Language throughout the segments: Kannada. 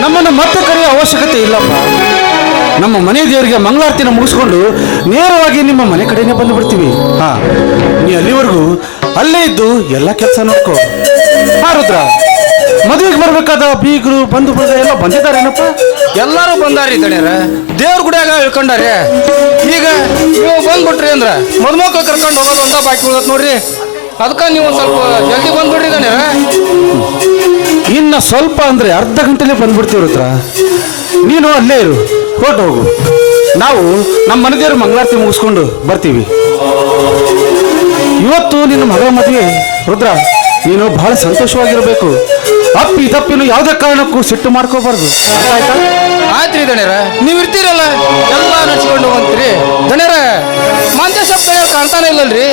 ನಮ್ಮನ್ನು ಮತ್ತೆ ಕರೆಯೋ ಅವಶ್ಯಕತೆ ಇಲ್ಲಪ್ಪ. ನಮ್ಮ ಮನೆ ದೇವರಿಗೆ ಮಂಗಳಾರತಿನ ಮುಗಿಸ್ಕೊಂಡು ನೇರವಾಗಿ ನಿಮ್ಮ ಮನೆ ಕಡೆನೇ ಬಂದು ಬಿಡ್ತೀವಿ. ಹಾ, ನೀ ಅಲ್ಲಿವರೆಗೂ ಅಲ್ಲೇ ಇದ್ದು ಎಲ್ಲ ಕೆಲಸ ನೋಡ್ಕೋ. ಹಾ, ರುದ್ರ, ಮದುವೆಗೆ ಬರಬೇಕಾದ ಬೀಗರು, ಬಂಧು ಬಳಗ ಎಲ್ಲ ಬಂದಿದ್ದಾರೇನಪ್ಪ? ಎಲ್ಲರೂ ಬಂದಾರಿ ದಣ್ಯರ ದೇವ್ರ ಗುಡಿಯಾಗ ಇಳ್ಕೊಂಡಾರೆ. ಈಗ ನೀವು ಬಂದ್ಬಿಟ್ರಿ ಅಂದ್ರ ಮದುಮಕ್ಳು ಕರ್ಕೊಂಡು ಹೋಗೋದು ಅಂತ ಬಾಕಿ ಉಳ್ದತ್ ನೋಡ್ರಿ. ಅದಕ್ಕೆ ನೀವು ಒಂದ್ ಸ್ವಲ್ಪ ಜಲ್ದಿ ಬಂದ್ಬಿಡ್ರಿ ದಣ್ಯರ ಇನ್ನ ಸ್ವಲ್ಪ ಅಂದ್ರೆ ಅರ್ಧ ಗಂಟೆಲೆ ಬಂದ್ಬಿಡ್ತೀವಿ ರುದ್ರ ನೀನು ಅಲ್ಲೇ ಇರು ಹೊರಟು ಹೋಗು. ನಾವು ನಮ್ಮ ಮನೆದೇವ್ರ ಮಂಗಳಾರತಿ ಮುಗಿಸ್ಕೊಂಡು ಬರ್ತೀವಿ. ಇವತ್ತು ನಿನ್ನ ಮಗಳ ಮದುವೆ ರುದ್ರ ನೀನು ಬಹಳ ಸಂತೋಷವಾಗಿರಬೇಕು. ಅಪ್ಪಿ ತಪ್ಪಿನ ಯಾವುದೇ ಕಾರಣಕ್ಕೂ ಸಿಟ್ಟು ಮಾಡ್ಕೋಬಾರ್ದು. ಆಯ್ತ್ರಿ ದಣ್ಯರ ನೀವು ಇರ್ತೀರಲ್ಲ? ಎಲ್ಲ ನಡ್ಸ್ಕೊಂಡು ಹೋಗಂತ್ರಿ. ದಣ್ಯರ ಮಂಜ ಶಬ್ದ ಕಾಣ್ತಾನೆ ಇಲ್ಲಲ್ರಿ?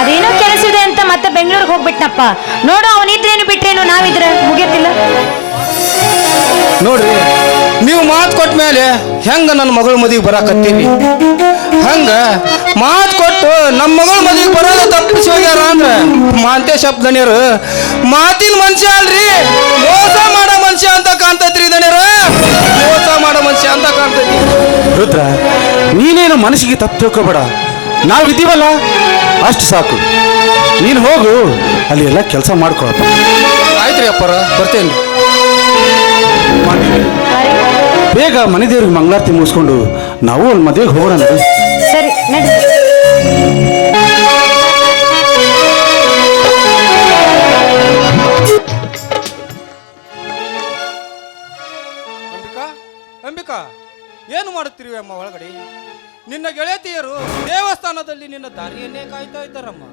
ಅದೇನೋ ಕೆಲಸ ಮತ್ತೆ ಬೆಂಗಳೂರಿಗೆ ಹೋಗ್ಬಿಟ್ನಪ್ಪ. ನೋಡು ಅವನಿದ್ರೇನು ಬಿಟ್ರೇನು ನಾವಿದ್ರೆ ಮುಗಿಯತ್ತಿಲ್ಲ. ನೋಡ್ರಿ ನೀವು ಮಾತು ಕೊಟ್ಟ ಮೇಲೆ ಹೆಂಗ ನನ್ನ ಮಗಳ ಮದುವೆಗೆ ಬರಾಕತ್ತೀವಿ ಹಂಗ ಮಾತು ಕೊಟ್ಟು ನಮ್ಮ ಮಗಳ ಮದುವೆಗೆ ಬರೋದು ತಪ್ಪಿಸಿ ಹೋಗ್ಯಾರ ಅಂದ್ರೆ ಮಾಂತೆ ದಣಿಯರು ಮಾತಿನ ಮನುಷ್ಯ ಅಲ್ರಿ ಮೋಸ ಮಾಡೋ ಮನುಷ್ಯ ಅಂತ ಕಾಣ್ತೈತ್ರಿ ದಣ್ಯರ ಮೋಸ ಮಾಡೋ ಮನುಷ್ಯ ಅಂತ ಕಾಣ್ತೈತಿ ರುದ್ರ ನೀನೇನು ಮನಸ್ಸಿಗೆ ತಪ್ಪು ತಿಳ್ಕೊಬೇಡ. ನಾವಿದ್ದೀವಲ್ಲ ಅಷ್ಟು ಸಾಕು. ನೀನು ಹೋಗು. ಅಲ್ಲಿ ಎಲ್ಲ ಕೆಲಸ ಮಾಡ್ಕೊಳಪ್ಪ. ಆಯ್ತು ರೀ ಅಪ್ಪರ ಬರ್ತೇನೆ ಬೇಗ ಮನೆ ದೇವ್ರಿಗೆ ಮಂಗಳಾರತಿ ಮುಗಿಸ್ಕೊಂಡು ನಾವು ಒಂದು ಮದುವೆಗೆ ಹೋಗೋಣ ಸರಿ ನಡಿ. ಅಂಬಿಕಾ ಅಂಬಿಕಾ ಏನು ಮಾಡುತ್ತಿರುವೆ ಅಮ್ಮ ಒಳಗಡೆ? ನಿನ್ನ ಗೆಳತಿಯರು ದೇವಸ್ಥಾನದಲ್ಲಿ ನಿನ್ನ ದಾರಿಯನ್ನೇ ಕಾಯ್ತಾ ಇದ್ದಾರಮ್ಮ.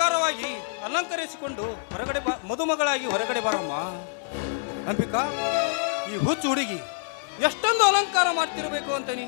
ಶೃಂಗಾರವಾಗಿ ಅಲಂಕರಿಸಿಕೊಂಡು ಹೊರಗಡೆ ಬಾ ಮದುಮಗಳಾಗಿ ಹೊರಗಡೆ ಬಾರಮ್ಮ ಅಂಬಿಕಾ, ಈ ಹುಚ್ಚು ಹುಡುಗಿ ಎಷ್ಟೊಂದು ಅಲಂಕಾರ ಮಾಡ್ತಿರಬೇಕು ಅಂತ ಹ?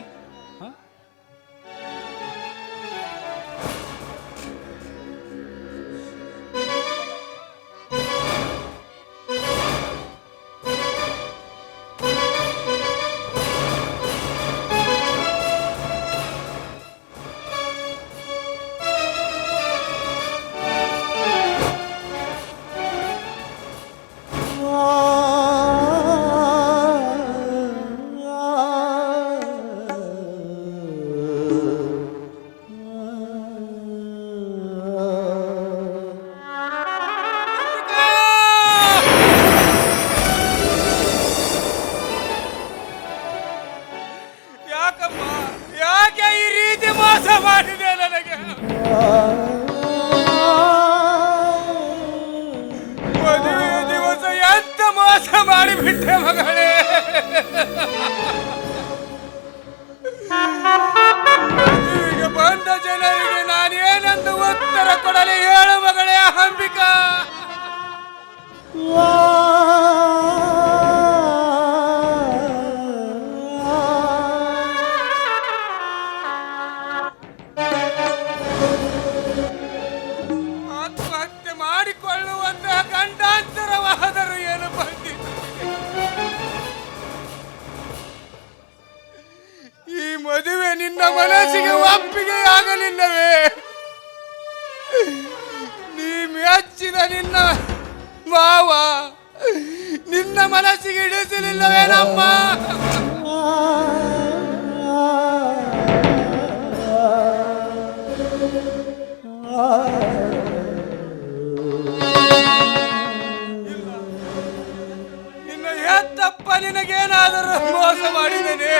ಹೆತ್ತಪ್ಪ ನಿನಗೇನಾದರೂ ಮೋಸ ಮಾಡಿದ್ದೇನೆ.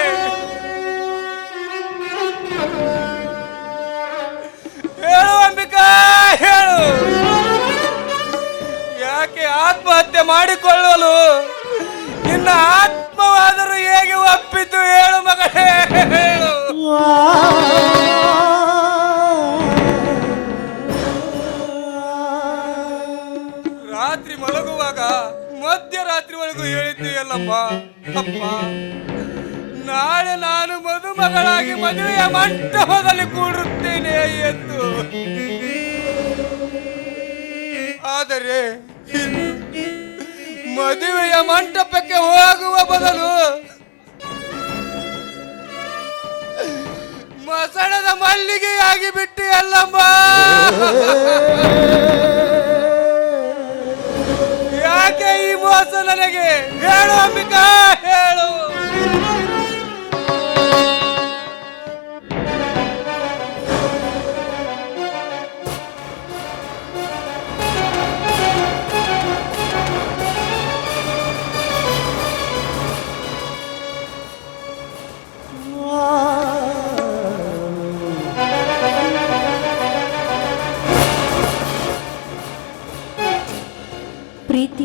ಹೇಳು ಅಂಬಿಕಾ, ಹೇಳು. ಯಾಕೆ ಆತ್ಮಹತ್ಯೆ ಮಾಡಿಕೊಳ್ಳಲು? ನಿನ್ನ ಆತ್ಮವಾದರೂ ಹೇಗೆ ಒಪ್ಪಿತು ಹೇಳು ಮಗಳೇ, ಹೇಳು. ಹೇಳಿದ್ದೀಯಲ್ಲಮ್ಮ ಅಪ್ಪ. ನಾಳೆ ನಾನು ಮದುಮಗಳಾಗಿ ಮದುವೆಯ ಮಂಟಪದಲ್ಲಿ ಕೂಡುತ್ತೇನೆ ಎಂದು. ಆದರೆ, ಮದುವೆಯ ಮಂಟಪಕ್ಕೆ ಹೋಗುವ ಬದಲು ಮಸಣದ ಮಲ್ಲಿಗೆಯಾಗಿ ಬಿಟ್ಟು ಅಲ್ಲಮ್ಮ ನನಗೆ ಹೇಳು ಅಂಬಿಕಾ.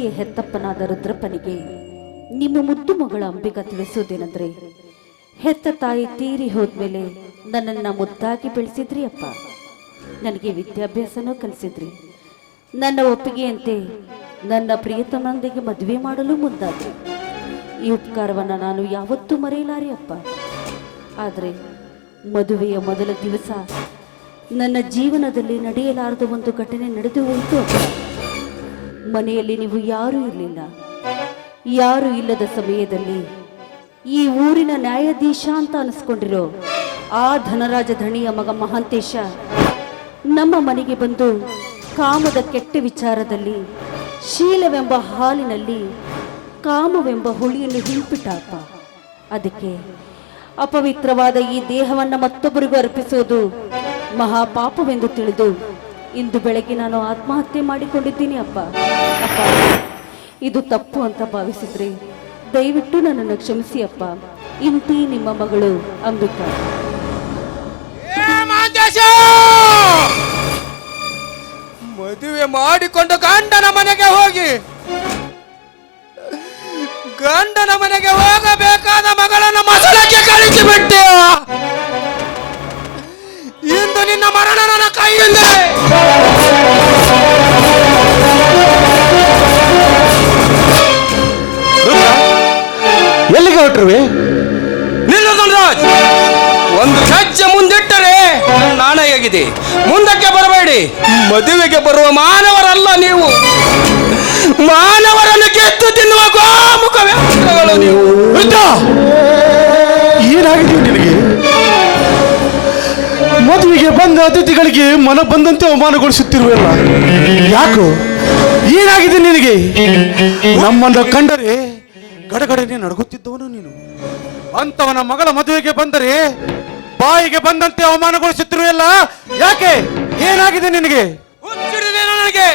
ಹೆತ್ತಪ್ಪನಾದ ರುದ್ರಪ್ಪನಿಗೆ ನಿಮ್ಮ ಮುದ್ದು ಮಗಳ ಅಂಬಿಗ ತಿಳಿಸೋದೇನೆಂದ್ರೆ ಹೆತ್ತ ತಾಯಿ ತೀರಿ ಹೋದ್ಮೇಲೆ ನನ್ನನ್ನು ಮುದ್ದಾಗಿ ಬೆಳೆಸಿದ್ರಿ ಅಪ್ಪ. ನನಗೆ ವಿದ್ಯಾಭ್ಯಾಸನೂ ಕಲಿಸಿದ್ರಿ. ನನ್ನ ಒಪ್ಪಿಗೆಯಂತೆ ನನ್ನ ಪ್ರಿಯತಮನೊಂದಿಗೆ ಮದುವೆ ಮಾಡಲು ಮುಂದಾದ್ರಿ. ಈ ಉಪಕಾರವನ್ನು ನಾನು ಯಾವತ್ತೂ ಮರೆಯಲಾರೆ ಅಪ್ಪ. ಆದರೆ ಮದುವೆಯ ಮೊದಲ ದಿವಸ ನನ್ನ ಜೀವನದಲ್ಲಿ ನಡೆಯಲಾರದ ಒಂದು ಘಟನೆ ನಡೆದು ಹೋಯಿತು ಮನೆಯಲ್ಲಿ ನೀವು ಯಾರೂ ಇರಲಿಲ್ಲ. ಯಾರೂ ಇಲ್ಲದ ಸಮಯದಲ್ಲಿ ಈ ಊರಿನ ನ್ಯಾಯಾಧೀಶ ಅಂತ ಅನಿಸ್ಕೊಂಡಿರೋ ಆ ಧನರಾಜ ಧಣಿಯ ಮಗ ಮಹಾಂತೇಶ ನಮ್ಮ ಮನೆಗೆ ಬಂದು ಕಾಮದ ಕೆಟ್ಟ ವಿಚಾರದಲ್ಲಿ ಶೀಲವೆಂಬ ಹಾಲಿನಲ್ಲಿ ಕಾಮವೆಂಬ ಹುಳಿಯನ್ನು ಹಿಂಪಿಟ್ಟಪ್ಪ ಅದಕ್ಕೆ ಅಪವಿತ್ರವಾದ ಈ ದೇಹವನ್ನು ಮತ್ತೊಬ್ಬರಿಗೂ ಅರ್ಪಿಸೋದು ಮಹಾಪಾಪವೆಂದು ತಿಳಿದು ಇಂದು ಬೆಳಗ್ಗೆ ನಾನು ಆತ್ಮಹತ್ಯೆ ಮಾಡಿಕೊಂಡಿದ್ದೀನಿ, ಅಪ್ಪ. ಅಪ್ಪ, ಇದು ತಪ್ಪು ಅಂತ ಭಾವಿಸಿದ್ರಿ ದಯವಿಟ್ಟು ನನ್ನನ್ನು ಕ್ಷಮಿಸಿ, ಅಪ್ಪ. ಇಂತಿ ನಿಮ್ಮ ಮಗಳು ಅಂಬಿಕಾ! ಮದುವೆ ಮಾಡಿಕೊಂಡು ಗಂಡನ ಮನೆಗೆ ಹೋಗಿ. ಗಂಡನ ಮನೆಗೆ ಹೋಗಬೇಕಾದ ಮಗಳನ್ನು ಮಸಲಕ್ಕೆ ಕಳಿಸಿಬಿಟ್ಟೆ ಇಂದು ನಿನ್ನ ಮರಣ ನನ್ನ ಕೈಯಲ್ಲಿ. ಎಲ್ಲಿಗೆ ಹೊಟ್ಟರು ನಿಲ್ಲು ಧನರಾಜ್ ಒಂದು ಹೆಜ್ಜೆ ಮುಂದಿಟ್ಟರೆ ನಾಣಯಾಗಿದೆ ಮುಂದಕ್ಕೆ ಬರಬೇಡಿ. ಮದುವೆಗೆ ಬರುವ ಮಾನವರಲ್ಲ ನೀವು. ಮಾನವರನ್ನು ಅತಿಥಿಗಳಿಗೆ ಮನ ಬಂದಂತೆ ಅವಮಾನಗೊಳಿಸುತ್ತಿರುವಲ್ಲ. ಯಾಕೋ? ಏನಾಗಿದೆ ನಿನಗೆ? ನಮ್ಮನ್ನು ಕಂಡರೆ ಗಡಗಡನೆ ನಡಗುತ್ತಿದ್ದವನು ನೀನು. ಅಂತವನ ಮಗಳ ಮದುವೆಗೆ ಬಂದರೆ ಬಾಯಿಗೆ ಬಂದಂತೆ ಅವಮಾನಗೊಳಿಸುತ್ತಿರುವಲ್ಲ. ಯಾಕೆ? ಏನಾಗಿದೆ ನಿನಗೆ? ಹುಚ್ಚಿಡಿದೆ ನನಗೆ.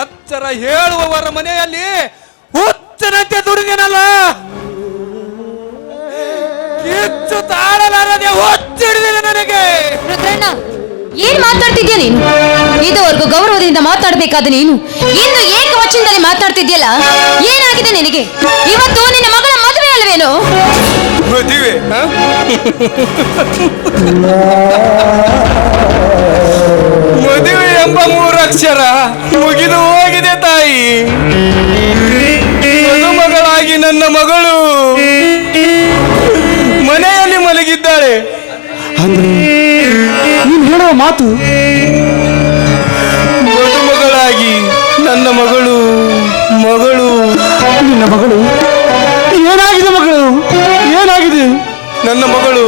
ಎಚ್ಚರ ಹೇಳುವವರ ಮನೆಯಲ್ಲಿ ಹುಚ್ಚನಂತೆ ದುಡಿದೇನಲ್ಲ. ಕಿಚ್ಚು ತಾಳಲಾರದೆ ಹುಚ್ಚಿಡಿದೆ ನನಗೆ. ರುದ್ರಣ್ಣ ಏನ್ ಮಾತಾಡ್ತಿದ್ಯಾ ನೀನು? ಇದುವರೆಗೂ ಗೌರವದಿಂದ ಮಾತಾಡ್ಬೇಕಾದ ನೀನು ಇನ್ನು ಏಕವಚನದಲ್ಲಿ ಮಾತಾಡ್ತಿದ್ಯಲ್ಲ? ಏನಾಗಿದೆ ನಿನಗೆ? ಇವತ್ತು ನಿನ್ನ ಮಗಳ ಮದುವೆ ಅಲ್ವೇನು? ಮದುವೆ? ಮದುವೆ ಎಂಬ ಮೂರಕ್ಷರ ಮುಗಿದು ಹೋಗಿದೆ ತಾಯಿ. ಮದುಮಗಳಾಗಿ ನನ್ನ ಮಗಳು ಮಲಗಿದ್ದಾಳೆ ಅಂದ್ರೆ ನೀನು ಹೇಳುವ ಮಾತು ಮಗಳಾಗಿ ನನ್ನ ಮಗಳು ಮಗಳು. ನಿನ್ನ ಮಗಳು ಏನಾಗಿದೆ ಮಗಳು? ಏನಾಗಿದೆ? ನನ್ನ ಮಗಳು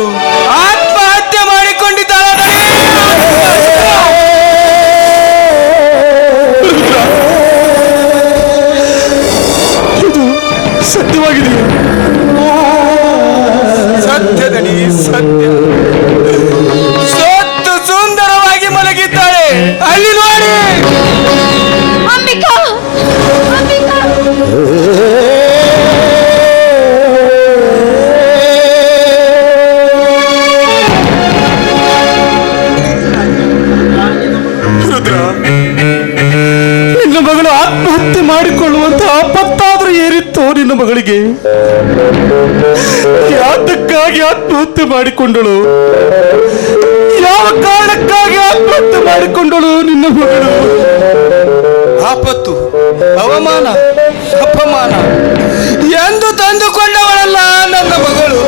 ಯಾತಕ್ಕಾಗಿ ಆತ್ಮಹತ್ಯೆ ಮಾಡಿಕೊಂಡಳು. ಯಾವ ಕಾರಣಕ್ಕಾಗಿ ಆತ್ಮಹತ್ಯೆ ಮಾಡಿಕೊಂಡಳು ನಿನ್ನ ಮಗಳು? ಆಪತ್ತು, ಅವಮಾನ, ಅಪಮಾನ ಎಂದು ತಂದುಕೊಂಡವಳಲ್ಲ ನನ್ನ ಮಗಳು.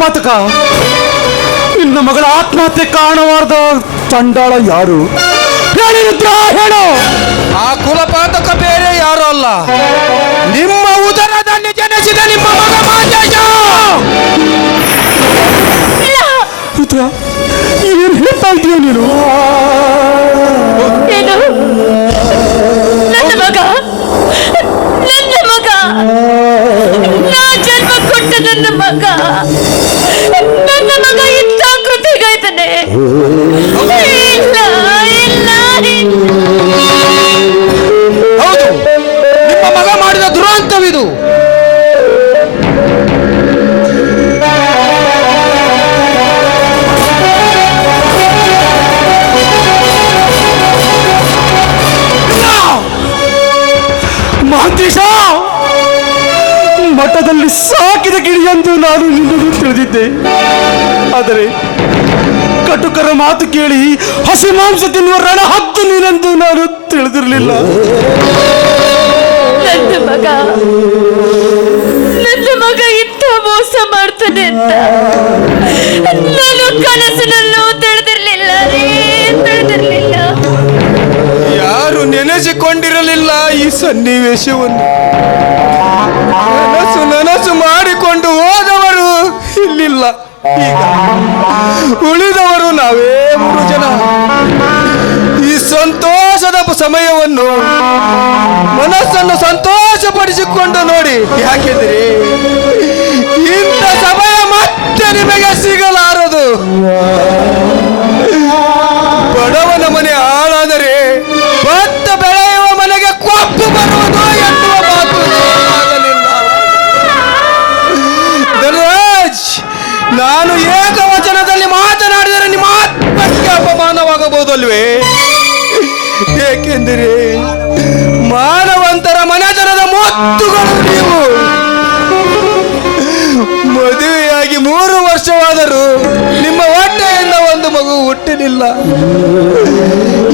ಪಾತಕ. ನಿನ್ನ ಮಗಳ ಆತ್ಮಹತ್ಯೆ ಕಾಣಬಾರ್ದ ಚಂಡಾಳ ಯಾರು? ಹೇಳಿ ರುದ್ರ ಹೇಳು. ಆ ಕುಲಪಾತಕ ಬೇರೆ ಯಾರು ಅಲ್ಲ. ನಿಮ್ಮ ಉದರದಲ್ಲಿ ಜನಿಸಿದ ನಿಮ್ಮ ಮಗ ಮಾಂಜಾಜ ರುದ್ರ ಏನು ಹೇಳ್ತಾ ಇದೀಯ ನೀನು? ಏನು? ಮಾತು ಕೇಳಿ ಹಸಿ ಮಾಂಸ ತಿನ್ನುವ ರಣ ಹತ್ತು ನೀನೆಂದು ನಾನು ತಿಳಿದಿರಲಿಲ್ಲ. ನನ್ನ ಮಗ ನನ್ನ ಮಗ ಇಂಥ ಮೋಸ ಮಾಡ್ತಾನೆ ಅಂತ ನಾನು ಕನಸಿನಲ್ಲೂ ತಿಳಿದಿರಲಿಲ್ಲ ರೀ ತಿಳಿದಿರ್ಲಿಲ್ಲ. ಯಾರು ನೆನೆಸಿಕೊಂಡಿರಲಿಲ್ಲ ಈ ಸನ್ನಿವೇಶವನ್ನು? ನನಸು ನನಸು ಮಾಡಿಕೊಂಡು ಹೋದವರು ಇಲ್ಲಿಲ್ಲ. ಈಗ ಉಳಿದವರು ನಾವೇ. ಸಂತೋಷದ ಸಮಯವನ್ನು ಮನಸ್ಸನ್ನು ಸಂತೋಷಪಡಿಸಿಕೊಂಡು ನೋಡಿ. ಯಾಕೆಂದ್ರೆ ಇಂಥ ಸಮಯ ಮತ್ತೆ ನಿಮಗೆ ಸಿಗಲಾರದು. ಬಡವನ ಮನೆ ಹಾಳಾದರೆ ಭತ್ತ ಬೆಳೆಯುವ ಮನೆಗೆ ಕೊಪ್ಪು ಬರುವುದು ಎನ್ನುವ ಮಾತು ಧನರಾಜ್, ನಾನು ಏಕವಚನದಲ್ಲಿ ಮಾತನಾಡಿದರೆ ನಿಮ್ಮ ಆತ್ಮಕ್ಕೆ ಅಪಮಾನವಾಗಬಹುದಲ್ವೇ? ಏಕೆಂದರೆ ಮಾನವಂತರ ಮನೆತನದ ಮುತ್ತುಗಳು ನೀವು. ಮದುವೆಯಾಗಿ ಮೂರು ವರ್ಷವಾದರೂ ನಿಮ್ಮ ಹೊಟ್ಟೆಯಿಂದ ಒಂದು ಮಗು ಹುಟ್ಟಲಿಲ್ಲ.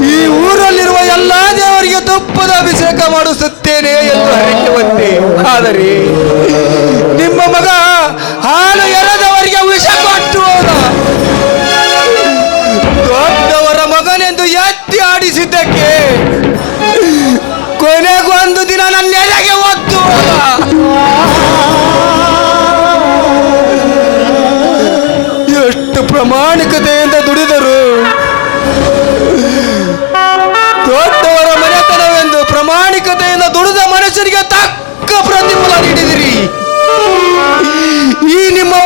ಈ ಊರಲ್ಲಿರುವ ಎಲ್ಲಾ ದೇವರಿಗೆ ತುಪ್ಪದ ಅಭಿಷೇಕ ಮಾಡಿಸುತ್ತೇನೆ ಎಂದು ಹರಕೆ ಆದರೆ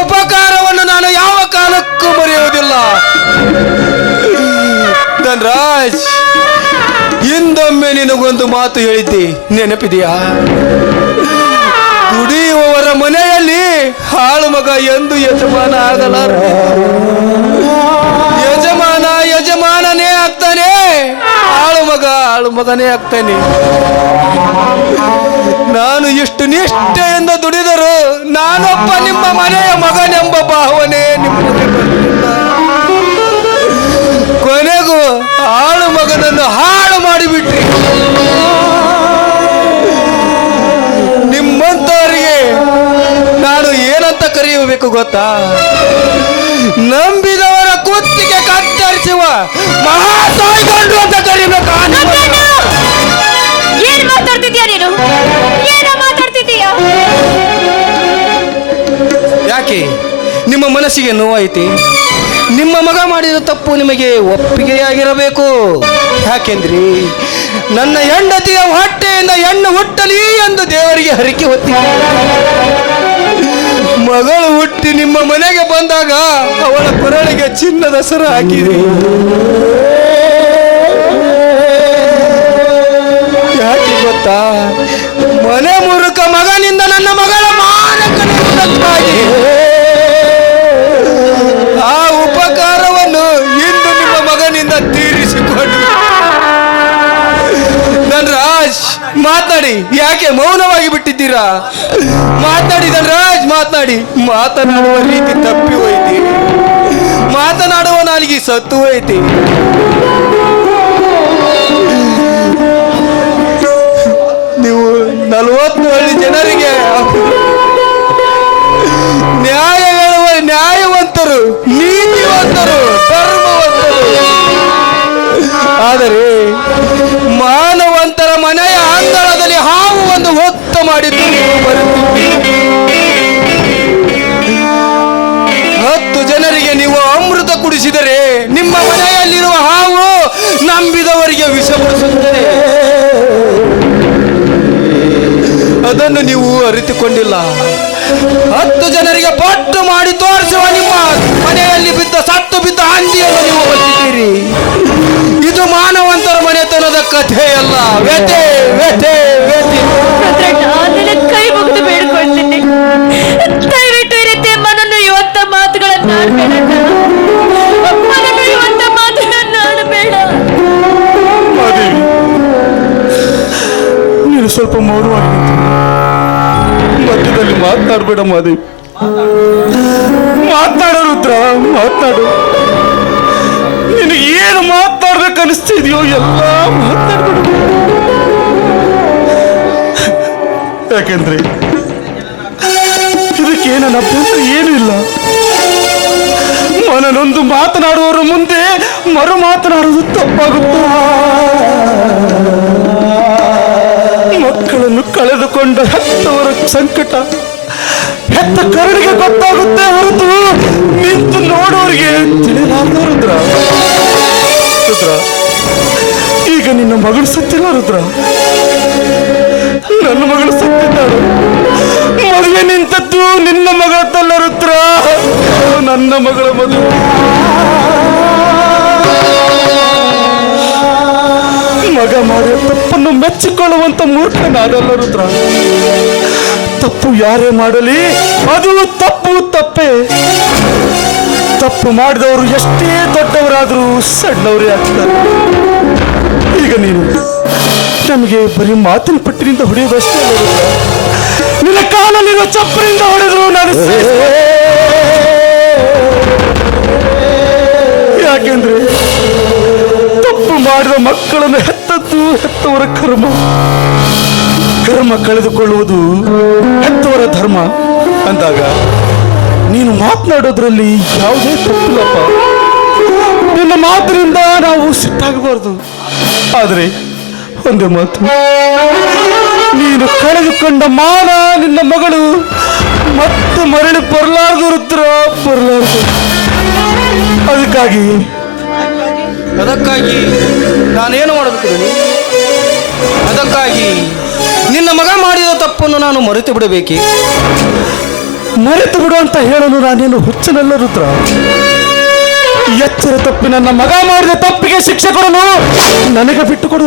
ಉಪಕಾರವನ್ನು ನಾನು ಯಾವ ಕಾಲಕ್ಕೂ ಮರೆಯುವುದಿಲ್ಲ. ಧನ್ರಾಜ್ ಹಿಂದೊಮ್ಮೆ ನಿನಗೊಂದು ಮಾತು ಹೇಳಿದ್ದೆ. ನೆನಪಿದೆಯಾ? ದುಡಿಯುವವರ ಮನೆಯಲ್ಲಿ ಹಾಳು ಮಗ ಎಂದು ಯಜಮಾನ ಆಗಲಾರ. ಯಜಮಾನ ಯಜಮಾನನೇ ಆಗ್ತಾನೆ. ಹಾಳು ಮಗ ಹಾಳು ಮಗನೇ ಆಗ್ತಾನೆ. ನಾನು ಎಷ್ಟು ನಿಷ್ಠೆಯಿಂದ ದುಡಿದರು ನಾನೊಬ್ಬ ನಿಮ್ಮ ಮನೆಯ ಮಗನೆಂಬ ಭಾವನೆ ನಿಮಗೆ ಕೊನೆಗೂ ಆಳು ಮಗನನ್ನು ಹಾಳು ಮಾಡಿಬಿಟ್ರಿ. ನಿಮ್ಮಂತವರಿಗೆ ನಾನು ಏನಂತ ಕರೆಯಬೇಕು ಗೊತ್ತಾ? ನಂಬಿದವರ ಕುತ್ತಿಗೆ ಕತ್ತರಿಸುವ ಮಹಾಸಾಯಿಗಳು ಅಂತ ಮನಸ್ಸಿಗೆ ನೋವಾಯಿತಿ? ನಿಮ್ಮ ಮಗ ಮಾಡಿದ ತಪ್ಪು ನಿಮಗೆ ಒಪ್ಪಿಗೆಯಾಗಿರಬೇಕು. ಯಾಕೆಂದ್ರಿ? ನನ್ನ ಹೆಂಡತಿಯ ಹೊಟ್ಟೆಯಿಂದ ಹೆಣ್ಣು ಹುಟ್ಟಲಿ ಎಂದು ದೇವರಿಗೆ ಹರಿಕೆ ಹೊತ್ತಿ. ಮಗಳು ಹುಟ್ಟಿ ನಿಮ್ಮ ಮನೆಗೆ ಬಂದಾಗ ಅವಳ ಕೊರಳಿಗೆ ಚಿನ್ನದ ಸರ ಹಾಕಿದೆ. ಯಾಕೆ ಗೊತ್ತಾ? ಮನೆ ಮುರುಕ ಮಗನಿಂದ ನನ್ನ ಮಗಳ ಮಾನ ಮಾತನಾಡಿ ಯಾಕೆ ಮೌನವಾಗಿ ಬಿಟ್ಟಿದ್ದೀರಾ? ಮಾತನಾಡಿ ಧನರಾಜ್ ಮಾತನಾಡಿ ಮಾತನಾಡುವ ರೀತಿ ತಪ್ಪಿ ಹೋಯ್ತಿ. ಮಾತನಾಡುವ ನಾಲಿಗೆ ಸತ್ತು ಹೋಯ್ತಿ. ನೀವು ನಲವತ್ತು ಹಳ್ಳಿ ಜನರಿಗೆ ನ್ಯಾಯ ಹೇಳುವ ನ್ಯಾಯವಂತರು, ನೀತಿವಂತರು, ಧರ್ಮವಂತರು. ಆದರೆ ಮಾನವಂತರ ಮನೆಯ ಅಂಗಳದಲ್ಲಿ ಹಾವು ಒಂದು ಹೊತ್ತ ಮಾಡಿದ್ದು ನೀವು ಬರುತ್ತಿದ್ದೀರಿ ಹತ್ತು ಜನರಿಗೆ ನೀವು ಅಮೃತ ಕುಡಿಸಿದರೆ ನಿಮ್ಮ ಮನೆಯಲ್ಲಿರುವ ಹಾವು ನಂಬಿದವರಿಗೆ ವಿಷ ಬಡಿಸುತ್ತದೆ ಅದನ್ನು ನೀವು ಅರಿತುಕೊಂಡಿಲ್ಲ. ಹತ್ತು ಜನರಿಗೆ ಪಟ್ಟು ಮಾಡಿ ತೋರಿಸುವ ನಿಮ್ಮ ಮನೆಯಲ್ಲಿ ಬಿದ್ದ ಸತ್ತು ಬಿದ್ದ ಹಂದಿಯನ್ನು ನೀವು ಹೊತ್ತಿದ್ದೀರಿ ಇದು ಮಾನವಂತರ ಮನೆತನದ ಕಥೆಯಲ್ಲ. ವ್ಯಥೆ ವ್ಯಥೆ ವ್ಯಥೆ. ನಿನ್ನ ಕೈ ಮುಗಿದು ಬೇಡ್ಕೊಳ್ತೀನಿ ದಯವಿಟ್ಟು ಈ ರೀತಿ ಮನನೊಯ್ಯುವಂತ ಮಾತುಗಳನ್ನ ಆಡ್ಬೇಡ ಇವತ್ತ ಮಾತುಗಳನ್ನ ಆಡಬೇಡ. ಮಾದೇವಿ ನೀನು ಸ್ವಲ್ಪ ಮೌನವಾಗಿ ಮಧ್ಯದಲ್ಲಿ ಮಾತನಾಡಬೇಡ ಮಾದೇವಿ. ಮಾತನಾಡು ರುದ್ರ ಮಾತನಾಡು ನಿನಗೆ ಏನು ಮಾತನಾಡ್ಬೇಕು ಅನಿಸ್ತಿದೆಯೋ ಎಲ್ಲ ಮಾತನಾಡ್ಬೇಡ ಯಾಕೆಂದ್ರೆ ಇದಕ್ಕೆ ನನ್ನ ಅಭ್ಯಂತರ ಏನೂ ಇಲ್ಲ. ಮನನೊಂದು ಮಾತನಾಡುವವರ ಮುಂದೆ ಮರು ಮಾತನಾಡುವುದು ತಪ್ಪಾಗುತ್ತಾ? ಮಕ್ಕಳನ್ನು ಕಳೆದುಕೊಂಡ ಹೆತ್ತವರ ಸಂಕಟ ಹೆತ್ತ ಕರಡಿಗೆ ಗೊತ್ತಾಗುತ್ತೆ ಹೊರತು ನಿಂತು ನೋಡೋರಿಗೆ ತಿಳಿಲಾರ್ದ ರುದ್ರ. ರುದ್ರ, ಈಗ ನಿನ್ನ ಮಗಳು ಸತ್ತಿಲ್ಲ ರುದ್ರ. ನನ್ನ ಮಗಳು ಸತ್ತಿದ್ದಾಳೆ. ಮದುವೆ ನಿಂತದ್ದು ನಿನ್ನ ಮಗಳ ತಲ್ಲರುತ್ರ. ನನ್ನ ಮಗಳ ಮದುವೆ. ಮಗ ಮಾಡಿದ ತಪ್ಪನ್ನು ಮೆಚ್ಚಿಕೊಳ್ಳುವಂತ ಮೂರ್ಖ ರುದ್ರ ತಪ್ಪು ಯಾರೇ ಮಾಡಲಿ ಅದು ತಪ್ಪು ತಪ್ಪೇ. ತಪ್ಪು ಮಾಡಿದವರು ಎಷ್ಟೇ ದೊಡ್ಡವರಾದರೂ ಸಣ್ಣವರೇ ಆಗ್ತಾರೆ. ಈಗ ನೀನು ನಮಗೆ ಬರೀ ಮಾತಿನ ಪಟ್ಟಿನಿಂದ ಹೊಡೆಯೋದಷ್ಟೇ ನಿನ್ನ ಕಾಲಲ್ಲಿರೋ ಚಪ್ಪರಿಂದ ಹೊಡೆದ್ರು ನಾನು. ಯಾಕೆಂದ್ರೆ ತಪ್ಪು ಮಾಡಿದ ಮಕ್ಕಳನ್ನು ಹೆತ್ತದ್ದು ಹೆತ್ತವರ ಕರ್ಮ. ಕರ್ಮ ಕಳೆದುಕೊಳ್ಳುವುದು ಹೆತ್ತವರ ಧರ್ಮ ಅಂದಾಗ ನೀನು ಮಾತನಾಡೋದ್ರಲ್ಲಿ ಯಾವುದೇ ತಪ್ಪಿಲ್ಲಪ್ಪ. ನಿನ್ನ ಮಾತಿನಿಂದ ನಾವು ಸಿಟ್ಟಾಗಬಾರ್ದು. ಆದರೆ ಒಂದೇ ಮಾತು. ನೀನು ಕಳೆದುಕೊಂಡ ಮಾನ ನಿನ್ನ ಮಗಳು ಮತ್ತೆ ಮರಳಿ ಬರಲಾರ್ದು ರುದ್ರ ಬರಲಾರ್ದು. ಅದಕ್ಕಾಗಿ ಅದಕ್ಕಾಗಿ ನಾನೇನು ಮಾಡಬೇಕು ಅದಕ್ಕಾಗಿ ನಿನ್ನ ಮಗ ಮಾಡಿದ ತಪ್ಪನ್ನು ನಾನು ಮರೆತು ಬಿಡಬೇಕೆ? ಮರೆತು ಬಿಡು ಅಂತ ಹೇಳಲು ನಾನೇನು ಹುಚ್ಚನಲ್ಲ ರುದ್ರ ಎಚ್ಚರ ತಪ್ಪಿ ನನ್ನ ಮಗ ಮಾಡಿದ ತಪ್ಪಿಗೆ ಶಿಕ್ಷೆ ಕೊಡಲು ನನಗೆ ಬಿಟ್ಟು ಕೊಡು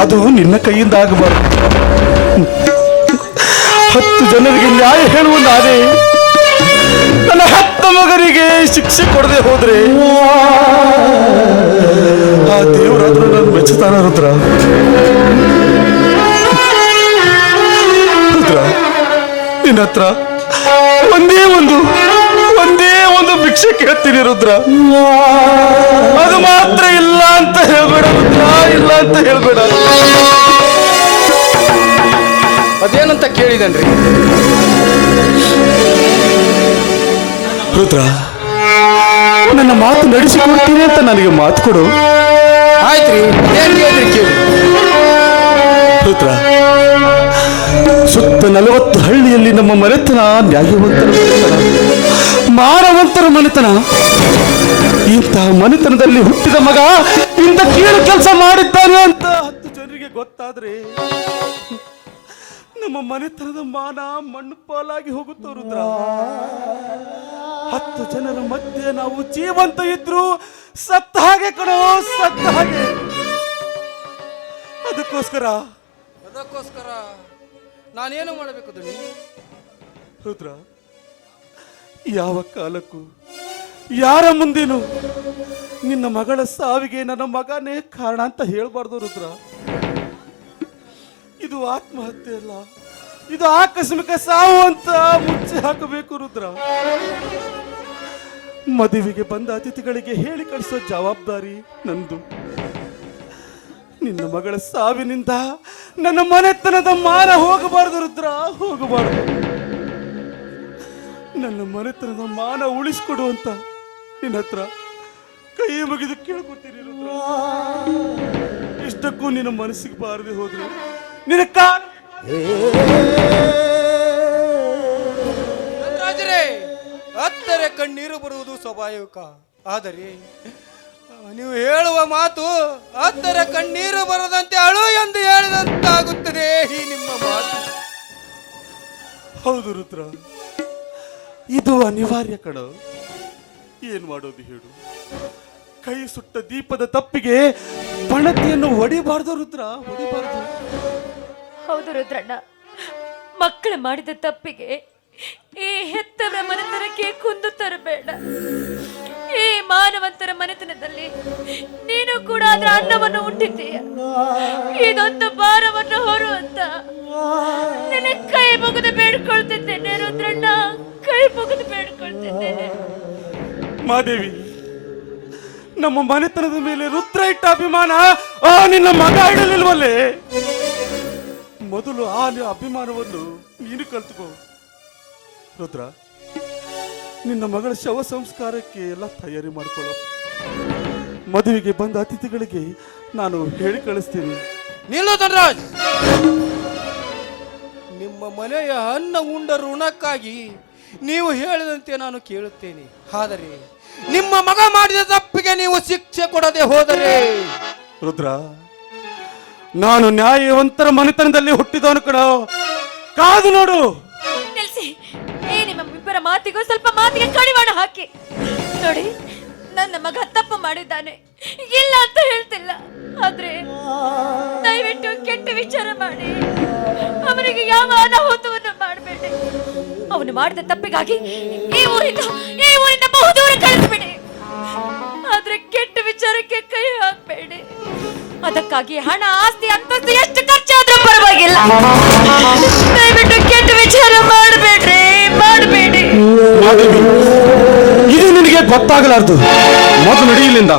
ಅದು ನಿನ್ನ ಕೈಯಿಂದ ಆಗಬಾರದು. ಹತ್ತು ಜನರಿಗೆ ನ್ಯಾಯ ಹೇಳುವ ನಾನೇ ನನ್ನ ಹತ್ತ ಮಗನಿಗೆ ಶಿಕ್ಷೆ ಕೊಡದೆ ಹೋದ್ರೆ ಆ ದೇವರಾದ್ರೂ ನಾನು ಮೆಚ್ಚುತ್ತಾನ ರುದ್ರ? ರುದ್ರ, ನಿನ್ನ ಹತ್ರ ಒಂದೇ ಒಂದು ಭಿಕ್ಷೆ ಕೇಳ್ತೀನಿ ರುದ್ರ. ಅದು ಮಾತ್ರ ಇಲ್ಲ ಅಂತ ಹೇಳ್ಬೇಡ ರುದ್ರ ಇಲ್ಲ ಅಂತ ಹೇಳ್ಬೇಡ. ಅದೇನಂತ ಕೇಳಿದನ್ರಿ? ರುದ್ರ ನನ್ನ ಮಾತು ನಡೆಸಿಕೊಡ್ತೀನಿ ಅಂತ ನನಗೆ ಮಾತು ಕೊಡು. ಆಯ್ತ್ರಿ ರುದ್ರ ಸುತ್ತ ನಲವತ್ತು ಹಳ್ಳಿಯಲ್ಲಿ ನಮ್ಮ ಮನೆತನ ನ್ಯಾಯವಂತರ ಮಾನವಂತರ ಮನೆತನ. ಇಂತಹ ಮನೆತನದಲ್ಲಿ ಹುಟ್ಟಿದ ಮಗ ಇಂಥ ಕೀಳು ಕೆಲಸ ಮಾಡಿದ್ದಾನೆ ಅಂತ ಹತ್ತು ಜನರಿಗೆ ಗೊತ್ತಾದ್ರೆ ನಮ್ಮ ಮನೆತನದ ಮಾನ ಮಣ್ಣು ಪಾಲಾಗಿ ಹೋಗುತ್ತೋ ರುದ್ರ. ಹತ್ತು ಜನರ ಮಧ್ಯೆ ನಾವು ಜೀವಂತ ಇದ್ರು ಸತ್ತ ಹಾಗೆ ಕಣೋ ಸತ್ತ ಹಾಗೆ. ಅದಕ್ಕೋಸ್ಕರ ಅದಕ್ಕೋಸ್ಕರ ನಾನೇನು ಮಾಡಬೇಕು ರುದ್ರ ಯಾವ ಕಾಲಕ್ಕೂ? ಯಾರ ಮುಂದೇನು? ನಿನ್ನ ಮಗಳ ಸಾವಿಗೆ ನನ್ನ ಮಗನೇ ಕಾರಣ ಅಂತ ಹೇಳ್ಬಾರ್ದು ರುದ್ರ. ಇದು ಆತ್ಮಹತ್ಯೆ ಅಲ್ಲ. ಇದು ಆಕಸ್ಮಿಕ ಸಾವು ಅಂತ ಮುಚ್ಚಿ ಹಾಕಬೇಕು ರುದ್ರ. ಮದುವೆಗೆ ಬಂದ ಅತಿಥಿಗಳಿಗೆ ಹೇಳಿ ಕಳಿಸೋ ಜವಾಬ್ದಾರಿ ನಂದು. ನಿನ್ನ ಮಗಳ ಸಾವಿನಿಂದ ನನ್ನ ಮನೆತನದ ಮಾನ ಹೋಗಬಾರದು ರುದ್ರ, ಹೋಗಬಾರದು. ನನ್ನ ಮನೆತನದ ಮಾನ ಉಳಿಸ್ಕೊಡು ಅಂತ ನಿನ್ನ ಹತ್ರ ಕೈ ಮುಗಿದು ಕೇಳ್ಕೊತೀನಿ ರುದ್ರ. ಇಷ್ಟಕ್ಕೂ ನಿನ್ನ ಮನಸ್ಸಿಗೆ ಬಾರದೆ ಹೋದ್ರು ನಿನ್ನ ಕಾಲು ರಾಜರೇ ಹತ್ತರೆ ಕಣ್ಣೀರು ಬರುವುದು ಸ್ವಾಭಾವಿಕ. ಆದರೆ ನೀವು ಹೇಳುವ ಮಾತು ಹತ್ತರ ಕಣ್ಣೀರು ಬರದಂತೆ ಅಳು ಎಂದು ಹೇಳಿದಂತಾಗುತ್ತದೆ ಈ ನಿಮ್ಮ ಮಾತು. ಹೌದು ರುದ್ರ. ಇದು ಅನಿವಾರ್ಯ ಕಣ. ಏನ್ ಮಾಡೋದು ಹೇಳು. ಕೈ ಸುಟ್ಟ ದೀಪದ ತಪ್ಪಿಗೆ ಬಣತಿಯನ್ನು ಹೊಡಿಬಾರ್ದು ರುದ್ರ, ಹೊಡಿಬಾರ್ದು. ಹೌದು ರುದ್ರಣ್ಣ, ಮಕ್ಕಳು ಮಾಡಿದ ತಪ್ಪಿಗೆ ಈ ಹೆತ್ತವರ ಮನೆತನಕ್ಕೆ ಕುಂದು ತರಬೇಡ. ಈ ಮಾನವಂತರ ಮನೆತನದಲ್ಲಿ ನೀನು ಕೂಡ ಅದರ ಅನ್ನವನ್ನು ಉಂಟಿದ್ದೀಯ ಇದೊಂದು ಭಾರವನ್ನು ಹೊರುವಂತ ನಿನ್ನ ಕೈ ಮುಗಿದು ಬೇಡ್ಕೊಳ್ತಿದ್ದೇನೆ, ರುದ್ರಣ್ಣ. ಕೈ ಮುಗಿದು ಬೇಡ್ಕೊಳ್ತಿದ್ದೇನೆ. ಮಾದೇವಿ, ನಮ್ಮ ಮನೆತನದ ಮೇಲೆ ರುದ್ರ ಇಟ್ಟ ಅಭಿಮಾನ ಆ ನಿನ್ನ ಮಗ ಇಡಲಿಲ್ವಲ್ಲೇ? ಮೊದಲು ಆ ಅಭಿಮಾನವನ್ನು ನೀನು ಕಲ್ತುಕೋ. ರುದ್ರ ನಿನ್ನ ಮಗಳ ಶವ ಸಂಸ್ಕಾರಕ್ಕೆ ಎಲ್ಲ ತಯಾರಿ ಮಾಡ್ಕೊಳ್ಳ. ಮದುವೆಗೆ ಬಂದ ಅತಿಥಿಗಳಿಗೆ ನಾನು ಹೇಳಿ ಕಳಿಸ್ತೀನಿ. ನಿಲ್ಲು ಧನರಾಜ್! ನಿಮ್ಮ ಮನೆಯ ಅನ್ನ ಉಂಡ ಋಣಕ್ಕಾಗಿ ನೀವು ಹೇಳಿದಂತೆ ನಾನು ಕೇಳುತ್ತೇನೆ. ಆದರೆ ನಿಮ್ಮ ಮಗ ಮಾಡಿದ ತಪ್ಪಿಗೆ ನೀವು ಶಿಕ್ಷೆ ಕೊಡದೆ ಹೋದರೆ? ರುದ್ರ ನಾನು ನ್ಯಾಯವಂತರ ಮನೆತನದಲ್ಲಿ ಹುಟ್ಟಿದವನು ಕಣ. ಕಾದು ನೋಡು. ಮಾತಿಗೂ ಸ್ವಲ್ಪ ಮಾತಿಗೆ ಕಡಿವಾಣ ಹಾಕಿ. ನೋಡಿ, ನನ್ನ ಮಗ ತಪ್ಪು ಮಾಡಿದ್ದಾನೆ. ಇಲ್ಲ ಅಂತ ಹೇಳ್ತಿಲ್ಲ. ಆದ್ರೆ ದಯವಿಟ್ಟು ಕೆಟ್ಟ ವಿಚಾರ ಮಾಡಿ. ಅವನಿಗೆ ಯಾವ ಅನಾಹುತವನ್ನು ಮಾಡಬೇಡಿ. ಅವನು ಮಾಡಿದ ತಪ್ಪಿಗಾಗಿ ಈ ಊರಿಂದ ಈ ಊರಿಂದ ಬಹುದೂರ ಕಳಿಸ್ಬಿಡಿ. ಆದ್ರೆ ಕೆಟ್ಟ ವಿಚಾರಕ್ಕೆ ಕೈ ಹಾಕ್ಬೇಡಿ. ಅದಕ್ಕಾಗಿ ಹಣ, ಆಸ್ತಿ, ಅಂತಸ್ತು ಎಷ್ಟು ಖರ್ಚಾದ್ರೂ ಪರವಾಗಿಲ್ಲ. ದಯವಿಟ್ಟು ಕೆಟ್ಟ ವಿಚಾರ ಮಾಡಬೇಡ್ರಿ, ಮಾಡಬೇಡಿ. ಮಾದೇವಿ ಇದು ನಿನಗೆ ಗೊತ್ತಾಗಲಾರ್ದು. ಮೊದಲು ನಡೆಯಲಿಂದ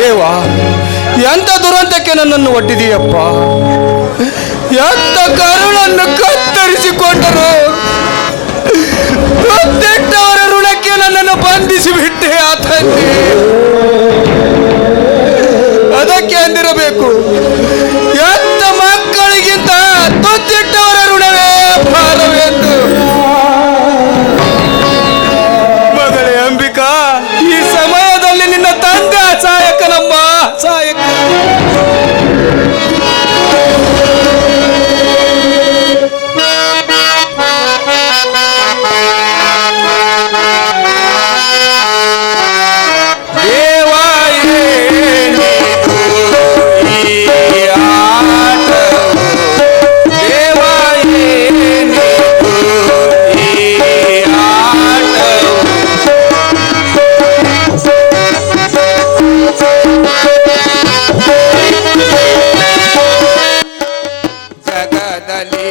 ದೇವ, ಎಂತ ದುರಂತಕ್ಕೆ ನನ್ನನ್ನು ಒಡ್ಡಿದೀಯಪ್ಪ? ಎಂತ ಕರುಳನ್ನು ಕತ್ತರಿಸಿಕೊಂಡರು? ಪ್ರತ್ಯಕ್ಷವರ ಋಣಕ್ಕೆ ನನ್ನನ್ನು ಬಂಧಿಸಿ ಬಿಟ್ಟೆ ಆ ತಂದೆ ಜಗದಲ್ಲಿ